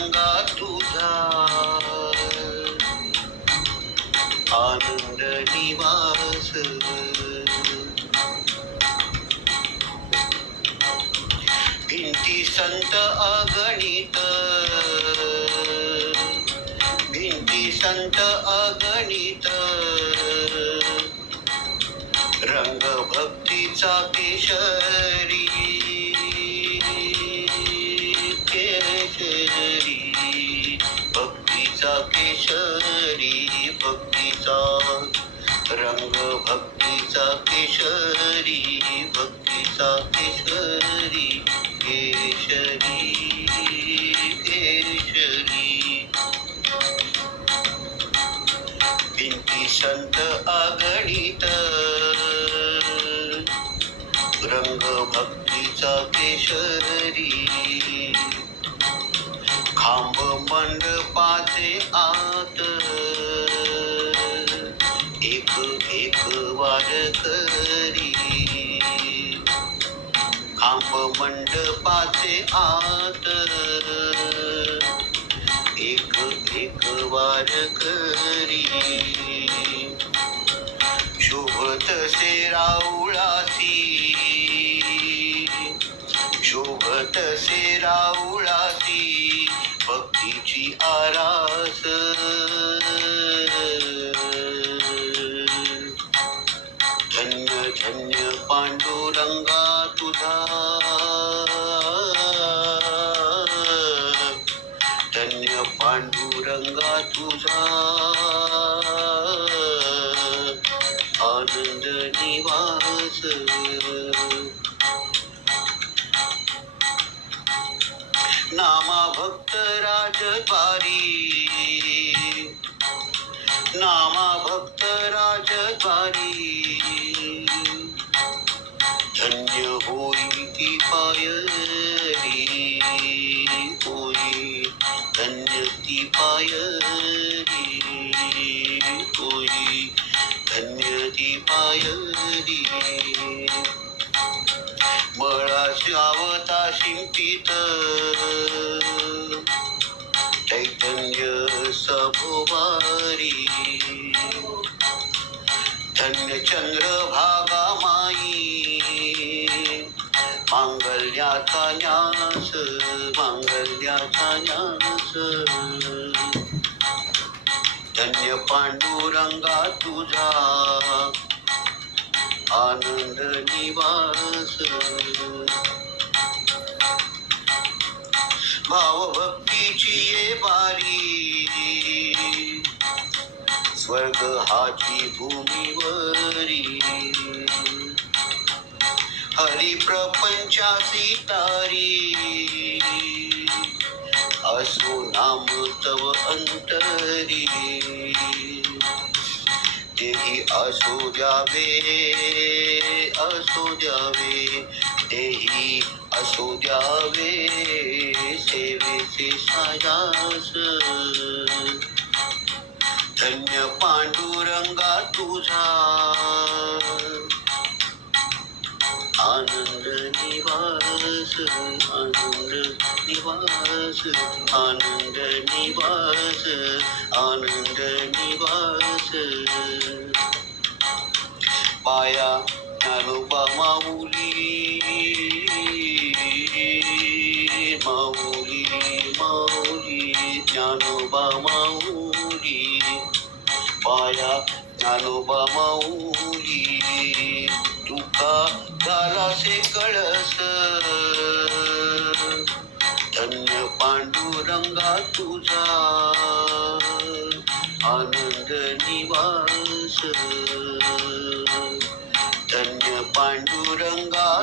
पांडुरंगा तुझा. आनंद निवास भिंती संत अगणित. भिंती संत अगणित. रंग भक्तीचा केशर. केशरी भक्तीचा केशरी भक्तीचा रंग भक्तीचा केशरी भक्तीचा केशरी केशरी केशरी. भिंती संत आगणित रंग भक्तीचा केशरी. मंडपाचे आत. एक एक वारकरी शोभत से राऊळासी शोभत से राऊळासी भक्तीची आरास धन्य पांडुरंगा तुझा. धन्य पांडुरंगा तुझा. आनंद निवास नामा भक्त राजपारी नामा पायरी होई धन्य ती पायरी मळाशी आवता शिंपित चैतन्य सभोवारी धन्य चंद्र भागा माई मांगल्याचा न्यास मांगल्याचा न्यास धन्य पांडुरंगा तुझा. आनंद निवास. भावभक्तीची ये बारी. स्वर्ग हाची भूमीवरी. हरी प्रपंचासी तारी. असो नाम तव अंतरी। तेही असो द्यावे असो द्यावे तेही असो द्यावे सेवेचे सायास धन्य पांडुरंगा तुझा निवास आनंद निवास आनंद निवास पाया ज्ञानोबा माऊली माऊली माऊली ज्ञानोबा माऊली पाया ज्ञानोबा माऊली तुका झाला से कळस धन्य पांडुरंगा तुझा आनंद निवास. धन्य पांडुरंगा